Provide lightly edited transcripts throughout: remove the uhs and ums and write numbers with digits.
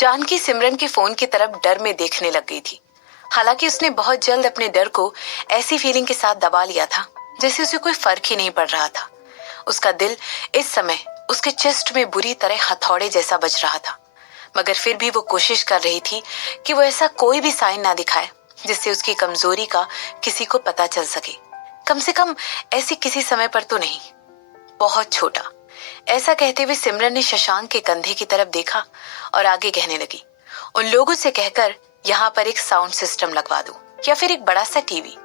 जानकी सिमरन के फोन की तरफ डर में देखने लग गई थी। हालांकि उसने बहुत जल्द अपने डर को ऐसी फीलिंग के साथ दबा लिया था जैसे उसे कोई फर्क ही नहीं पड़ रहा था। उसका दिल इस समय उसके चेस्ट में बुरी तरह हथौड़े जैसा बज रहा था, मगर फिर भी वो कोशिश कर रही थी कि वो ऐसा कोई भी साइन ना दिखाए जिससे उसकी कमजोरी का किसी को पता चल सके। कम से कम ऐसी किसी समय पर तो नहीं। बहुत छोटा। ऐसा कहते हुए सिमरन ने शशांक के कंधे की तरफ देखा और आगे कहने लगी, उन लोगों से कहकर यहाँ पर एक साउंड सिस्टम लगवा दो या फिर एक बड़ा सा टीवी।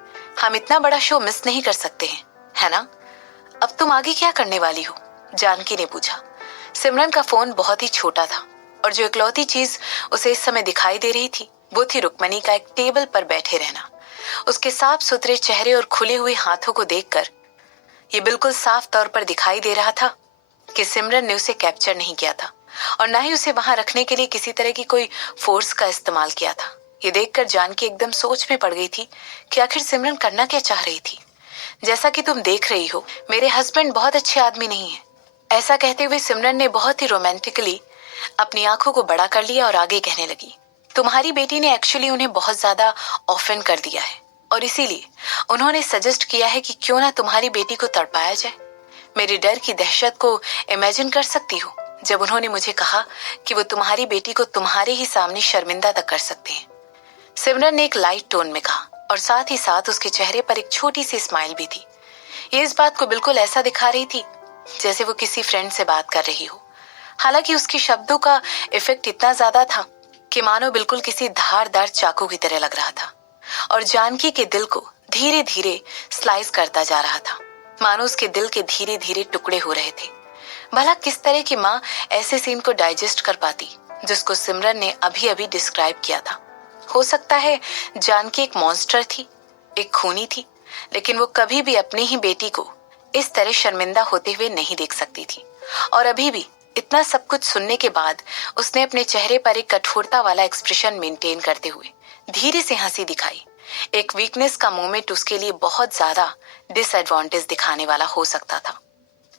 हम इतना बड़ा शो मिस नहीं कर सकते हैं, है ना? अब तुम आगे क्या करने वाली हो? जानकी ने पूछा। सिमरन का फोन बहुत ही छोटा था और जो इकलौती चीज उसे इस समय दिखाई दे रही थी वो थी रुक्मणी का एक टेबल पर बैठे रहना। उसके साफ सुथरे चेहरे और खुले हुए हाथों को देखकर ये बिल्कुल साफ तौर पर दिखाई दे रहा था कि सिमरन ने उसे कैप्चर नहीं किया था और ना ही उसे वहां रखने के लिए किसी तरह की कोई फोर्स का इस्तेमाल किया था। ये देखकर जानकी एकदम सोच में पड़ गई थी कि आखिर सिमरन करना क्या चाह रही थी। जैसा कि तुम देख रही हो, मेरे हस्बैंड बहुत अच्छे आदमी नहीं है। ऐसा कहते हुए सिमरन ने बहुत ही रोमांटिकली अपनी आंखों को बड़ा कर लिया और आगे कहने लगी, तुम्हारी बेटी ने एक्चुअली उन्हें बहुत ज्यादा ऑफेंड कर दिया है और इसीलिए उन्होंने सजेस्ट किया है कि क्यों ना तुम्हारी बेटी को तड़पाया जाए। मेरे डर की दहशत को इमेजिन कर सकती हो जब उन्होंने मुझे कहा कि वो तुम्हारी बेटी को तुम्हारे ही सामने शर्मिंदा तक कर सकते हैं। सिमरन ने एक लाइट टोन में कहा और साथ ही साथ उसके चेहरे पर एक छोटी सी स्माइल भी थी। ये इस बात को बिल्कुल ऐसा दिखा रही थी जैसे वो किसी फ्रेंड से बात कर रही हो। हालांकि उसके शब्दों का इफेक्ट इतना ज्यादा था कि मानो बिल्कुल किसी धारदार चाकू की तरह लग रहा था और जानकी के दिल को धीरे धीरे स्लाइस करता जा रहा था, मानो उसके दिल के धीरे धीरे टुकड़े हो रहे थे। भला किस तरह की माँ ऐसे सीन को डाइजेस्ट कर पाती जिसको सिमरन ने अभी अभी डिस्क्राइब किया था। हो सकता है जानकी एक मॉन्स्टर थी, एक खूनी थी, लेकिन वो कभी भी अपनी ही बेटी को इस तरह शर्मिंदा होते हुए नहीं देख सकती थी। और अभी भी इतना सब कुछ सुनने के बाद उसने अपने चेहरे पर एक कठोरता वाला एक्सप्रेशन मेंटेन करते हुए धीरे से हंसी दिखाई। एक वीकनेस का मोमेंट उसके लिए बहुत ज्यादा डिसएडवांटेज दिखाने वाला हो सकता था।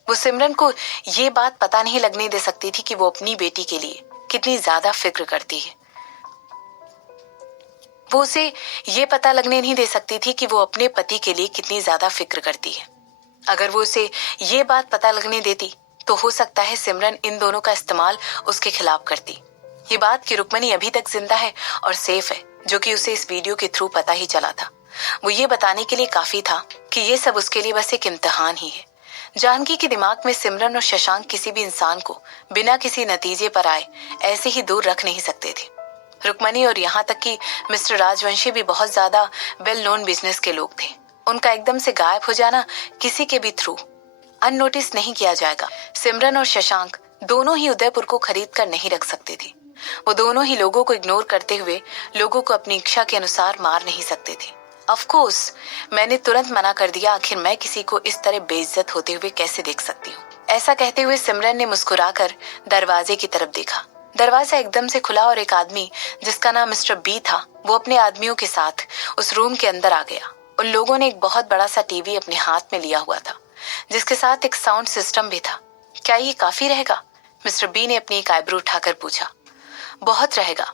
वो सिमरन को ये बात पता नहीं लगने दे सकती थी कि वो अपनी बेटी के लिए कितनी ज्यादा फिक्र करती है। वो उसे ये पता लगने नहीं दे सकती थी कि वो अपने पति के लिए कितनी ज्यादा फिक्र करती है। अगर वो उसे ये बात पता लगने देती तो हो सकता है सिमरन इन दोनों का इस्तेमाल उसके खिलाफ करती। ये बात कि रुक्मणी अभी तक जिंदा है और सेफ है, जो कि उसे इस वीडियो के थ्रू पता ही चला था, वो ये बताने के लिए काफी था कि ये सब उसके लिए बस एक इम्तिहान ही है। जानकी के दिमाग में सिमरन और शशांक किसी भी इंसान को बिना किसी नतीजे पर आए ऐसे ही दूर रख नहीं सकते थे। रुक्मणी और यहाँ तक कि मिस्टर राजवंशी भी बहुत ज्यादा वेल नोन बिजनेस के लोग थे। उनका एकदम से गायब हो जाना किसी के भी थ्रू अननोटिस नहीं किया जाएगा। सिमरन और शशांक दोनों ही उदयपुर को खरीद कर नहीं रख सकते थे। वो दोनों ही लोगों को इग्नोर करते हुए लोगों को अपनी इच्छा के अनुसार मार नहीं सकते थे। ऑफ कोर्स मैंने तुरंत मना कर दिया, आखिर मैं किसी को इस तरह बेइज्जत होते हुए कैसे देख सकती हूँ। ऐसा कहते हुए सिमरन ने मुस्कुराकर दरवाजे की तरफ देखा। दरवाजा एकदम से खुला और एक आदमी जिसका नाम मिस्टर बी था वो अपने आदमियों के साथ उस रूम के अंदर आ गया। उन लोगों ने एक बहुत बड़ा सा टीवी अपने हाथ में लिया हुआ था जिसके साथ एक साउंड सिस्टम भी था। क्या ये काफी रहेगा? मिस्टर बी ने अपनी एक आईब्रो उठाकर पूछा। बहुत रहेगा,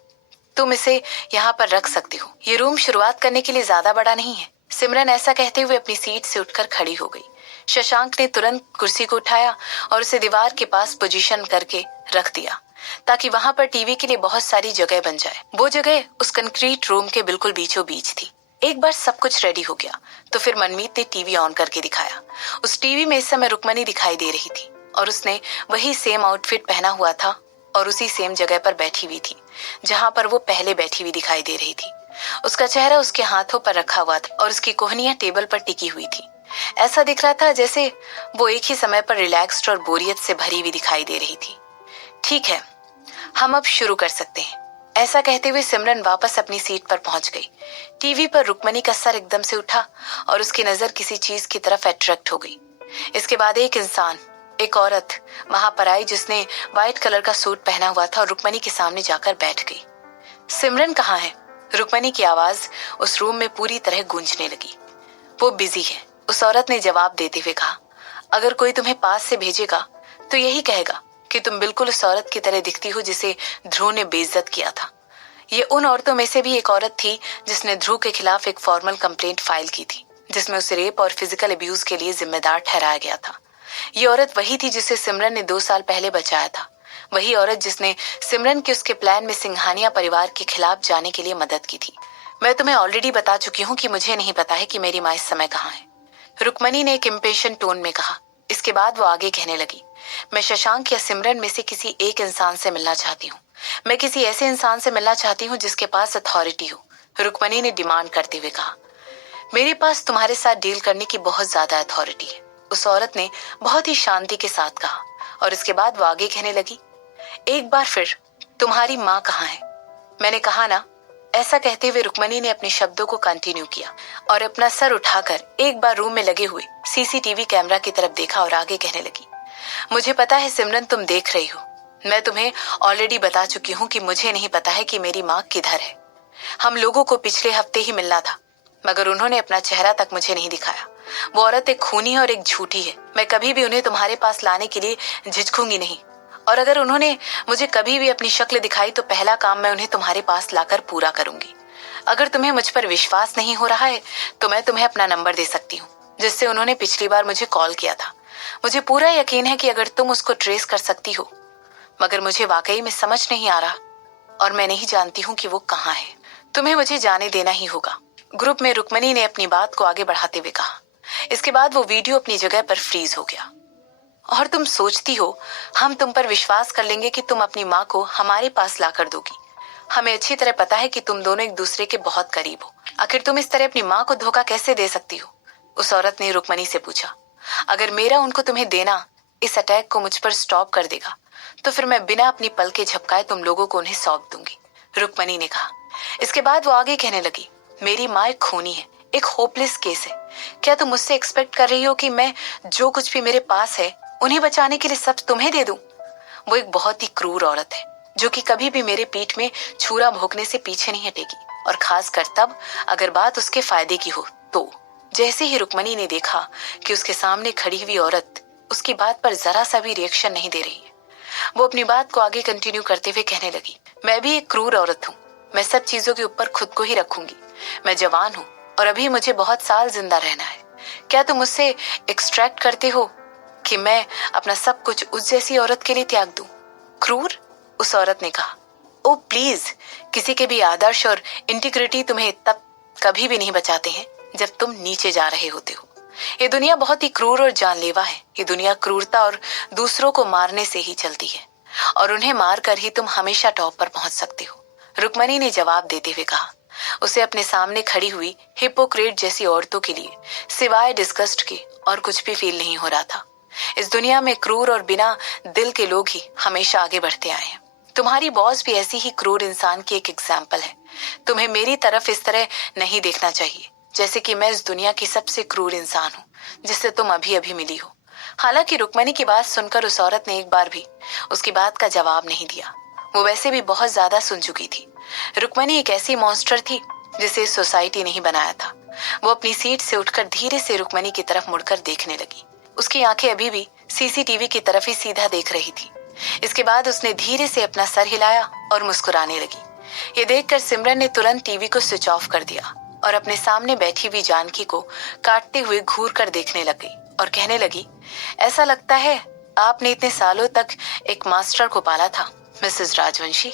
तुम इसे यहाँ पर रख सकती हो। ये रूम शुरुआत करने के लिए ज्यादा बड़ा नहीं है। सिमरन ऐसा कहते हुए अपनी सीट से उठकर खड़ी हो गई। शशांक ने तुरंत कुर्सी को उठाया और उसे दीवार के पास पोजीशन करके रख दिया ताकि वहां पर टीवी के लिए बहुत सारी जगह बन जाए। वो जगह उस कंक्रीट रूम के बिल्कुल बीचों बीच थी। एक बार सब कुछ रेडी हो गया तो फिर मनमीत ने टीवी ऑन करके दिखाया। उस टीवी में इस समय रुक्मणी दिखाई दे रही थी और उसने वही सेम आउटफिट पहना हुआ था और उसी सेम जगह पर बैठी हुई थी जहां पर वो पहले बैठी हुई दिखाई दे रही थी। उसका चेहरा उसके हाथों पर रखा हुआ था और उसकी कोहनियां टेबल पर टिकी हुई थी। ऐसा दिख रहा था जैसे वो एक ही समय पर रिलैक्स्ड और बोरियत से भरी हुई दिखाई दे रही थी। ठीक है, हम अब शुरू कर सकते हैं। ऐसा कहते हुए सिमरन वापस अपनी सीट पर पहुंच गई। टीवी पर रुक्मणी का सर एकदम से उठा और उसकी नजर किसी चीज की तरफ अट्रैक्ट हो गई। इसके बाद एक इंसान, एक औरत वहां पर आई जिसने व्हाइट कलर का सूट पहना हुआ था और रुक्मणी के सामने जाकर बैठ गई। सिमरन कहाँ है? रुक्मणी की आवाज उस रूम में पूरी तरह गूंजने लगी। वो बिजी है, उस औरत ने जवाब देते हुए कहा। अगर कोई तुम्हें पास से भेजेगा तो यही कहेगा कि तुम बिल्कुल उस औरत की तरह दिखती हो जिसे ध्रुव ने बेइज्जत किया था। ये उन औरतों में से भी एक औरत थी जिसने ध्रुव के खिलाफ एक फॉर्मल कंप्लेंट फाइल की थी, जिसमें उसे रेप और फिजिकल अब्यूज के लिए जिम्मेदार ठहराया गया था। ये औरत वही थी जिसे सिमरन ने 2 साल पहले बचाया था। वही औरत जिसने सिमरन के उसके प्लान में सिंघानिया परिवार के खिलाफ जाने के लिए मदद की थी। मैं तुम्हें ऑलरेडी बता चुकी हूँ कि मुझे नहीं पता है कि मेरी माँ इस समय कहाँ है, रुक्मणी ने एक इम्पेशेंट टोन में कहा। इसके बाद वो आगे कहने लगी, मैं शशांक या सिमरन में से किसी एक इंसान से मिलना चाहती हूँ। मैं किसी ऐसे इंसान से मिलना चाहती हूँ जिसके पास अथॉरिटी हो, रुक्मणी ने डिमांड करते हुए कहा। मेरे पास तुम्हारे साथ डील करने की बहुत ज्यादा अथॉरिटी है, उस औरत ने बहुत ही शांति के साथ कहा। और इसके बाद वो आगे कहने लगी, एक बार फिर, तुम्हारी माँ कहाँ है? मैंने कहा ना। ऐसा कहते हुए रुक्मणी ने अपने शब्दों को कंटिन्यू किया और अपना सर उठाकर एक बार रूम में लगे हुए सीसीटीवी कैमरा की तरफ देखा और आगे कहने लगी, मुझे पता है सिमरन, तुम देख रही हो। मैं तुम्हें ऑलरेडी बता चुकी हूँ कि मुझे नहीं पता है कि मेरी माँ किधर है। हम लोगों को पिछले हफ्ते ही मिलना था, मगर उन्होंने अपना चेहरा तक मुझे नहीं दिखाया। वो औरत एक खूनी और एक झूठी है। मैं कभी भी उन्हें तुम्हारे पास लाने के लिए झिझकूंगी नहीं, और अगर उन्होंने मुझे कभी भी अपनी शक्ल दिखाई तो पहला काम मैं उन्हें तुम्हारे पास लाकर पूरा करूंगी। अगर तुम्हें मुझ पर विश्वास नहीं हो रहा है तो मैं तुम्हें अपना नंबर दे सकती हूँ, जिससे उन्होंने पिछली बार मुझे कॉल किया था। मुझे पूरा यकीन है कि अगर तुम उसको ट्रेस कर सकती हो, मगर मुझे वाकई में समझ नहीं आ रहा और मैं नहीं जानती हूँ कि वो कहाँ है। तुम्हें मुझे जाने देना ही होगा, ग्रुप में रुक्मणी ने अपनी बात को आगे बढ़ाते हुए कहा। इसके बाद वो वीडियो अपनी जगह पर फ्रीज हो गया। और तुम सोचती हो हम तुम पर विश्वास कर लेंगे कि तुम अपनी माँ को हमारे पास ला कर दोगी? हमें अच्छी तरह पता है कि तुम दोनों एक दूसरे के बहुत करीब हो। आखिर तुम इस तरह अपनी माँ को धोखा कैसे दे सकती हो? उस औरत ने रुक्मणी से पूछा। अगर मेरा उनको तुम्हें देना इस अटैक को मुझ पर स्टॉप कर देगा तो फिर मैं बिना अपनी पलकें झपकाए तुम लोगों को उन्हें सौंप दूंगी, रुक्मणी ने कहा। इसके बाद वो आगे कहने लगी, मेरी माँ एक खूनी है, एक होपलेस केस है। क्या तुम मुझसे एक्सपेक्ट कर रही हो कि मैं जो कुछ भी मेरे पास है उन्हें बचाने के लिए सब तुम्हें दे दूं? वो एक बहुत ही क्रूर औरत है जो कि कभी भी मेरे पीठ में छुरा भोंकने से पीछे नहीं हटेगी, और खासकर तब अगर बात उसके फायदे की हो तो। जैसे ही रुक्मणी ने देखा कि उसके सामने खड़ी हुई औरत उसकी बात पर जरा सा भी रिएक्शन नहीं दे रही है, वो अपनी बात को आगे कंटिन्यू करते हुए कहने लगी, मैं भी एक क्रूर औरत हूँ। मैं सब चीजों के ऊपर खुद को ही रखूंगी। मैं जवान हूँ और अभी मुझे बहुत साल जिंदा रहना है। क्या तुम मुझसे एक्सट्रैक्ट करते हो कि मैं अपना सब कुछ उस जैसी औरत के लिए त्याग दूं? क्रूर? उस औरत ने कहा। ओ प्लीज, किसी के भी आदर्श और इंटीग्रिटी तुम्हें तब कभी भी नहीं बचाते हैं जब तुम नीचे जा रहे होते हो। ये दुनिया बहुत ही क्रूर और जानलेवा है। ये दुनिया क्रूरता और दूसरों को मारने से ही चलती है, और उन्हें मार कर ही तुम हमेशा टॉप पर पहुंच सकते हो, रुक्मणी ने जवाब देते हुए कहा। उसे अपने सामने खड़ी हुई हिपोक्रेट जैसी औरतों के लिए सिवाय डिस्गस्ट के और कुछ भी फील नहीं हो रहा था। इस दुनिया में क्रूर और बिना दिल के लोग ही हमेशा आगे बढ़ते आए हैं। तुम्हारी बॉस भी ऐसी ही क्रूर इंसान की एक एग्जाम्पल है। तुम्हें मेरी तरफ इस तरह नहीं देखना चाहिए जैसे कि मैं इस दुनिया की सबसे क्रूर इंसान हूँ जिससे तुम अभी अभी मिली हो। हालांकि रुक्मणी की बात सुनकर उस औरत ने एक बार भी उसकी बात का जवाब नहीं दिया। वो वैसे भी बहुत ज्यादा सुन चुकी थी। रुक्मणी एक ऐसी मॉन्स्टर थी जिसे सोसाइटी नहीं बनाया था। वो अपनी सीट से उठकर धीरे से रुक्मणी की तरफ मुड़कर देखने लगी। उसकी आंखें अभी भी सीसीटीवी की तरफ ही सीधा देख रही थी। इसके बाद उसने धीरे से अपना सर हिलाया और मुस्कुराने लगी। ये देखकर सिमरन ने तुरंत टीवी को स्विच ऑफ कर दिया और अपने सामने बैठी हुई जानकी को काटते हुए घूर कर देखने लग गई और कहने लगी, ऐसा लगता है आपने इतने सालों तक एक मास्टर को पाला था, मिसेस राजवंशी।